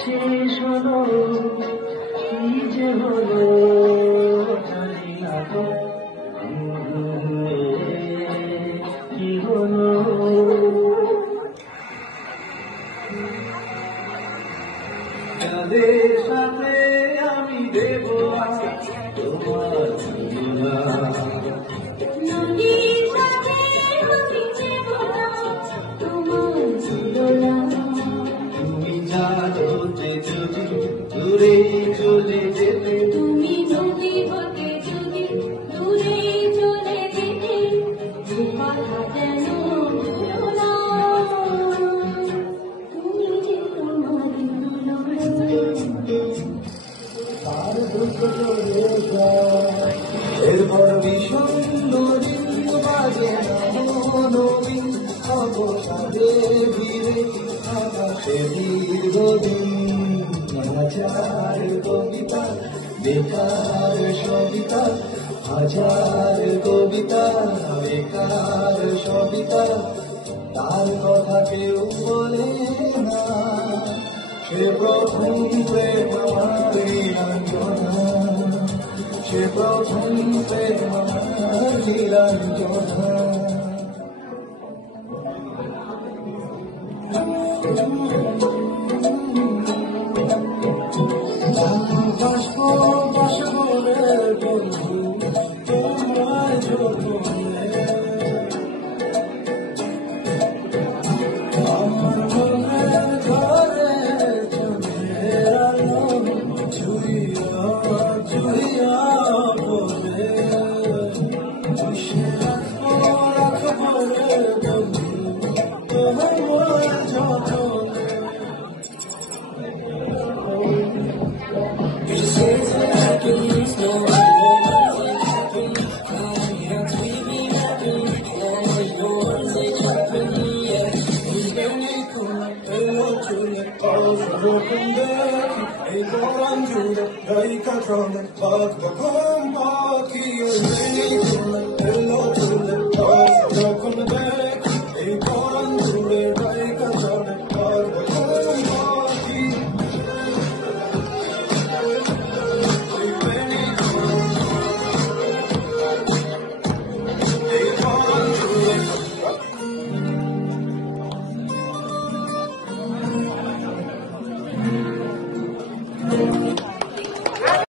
শেষ হলো কি যে হলো জানি না তো কি হলো যাদের সাথে আমি দেব তোমার জীবনা তুমি জানো যে যদি দূরে চলে যেতে তুমি নদী হতে যদি দূরে চলে যেতে কথা যেন ভুলো না তুমি যে তোমার আর দুঃখ চলে যায় এরপর ভীষণ নদীন বাজে নবীন অবসাদে ভিড়ে আকাশে দীর্ঘদিন হাজার কবিতা বেকার সবিতা হাজার কবিতা বেকার সবিতা তার কথা কেউ বলে না সে প্রথম প্রেম আমার নীলাঞ্জনা সে প্রথম প্রেম আমার নীলাঞ্জনা বাষ্প বাসবনের বন্ধু তোমার জন্যে আমার মনের ঘরে চন্দ্রের আলো ঝুড়িয়া ঝুড়িয়া পড়ে রাখবো রাখবো রে বন্ধু তোমার যত্নে Like a drum, but the combat here,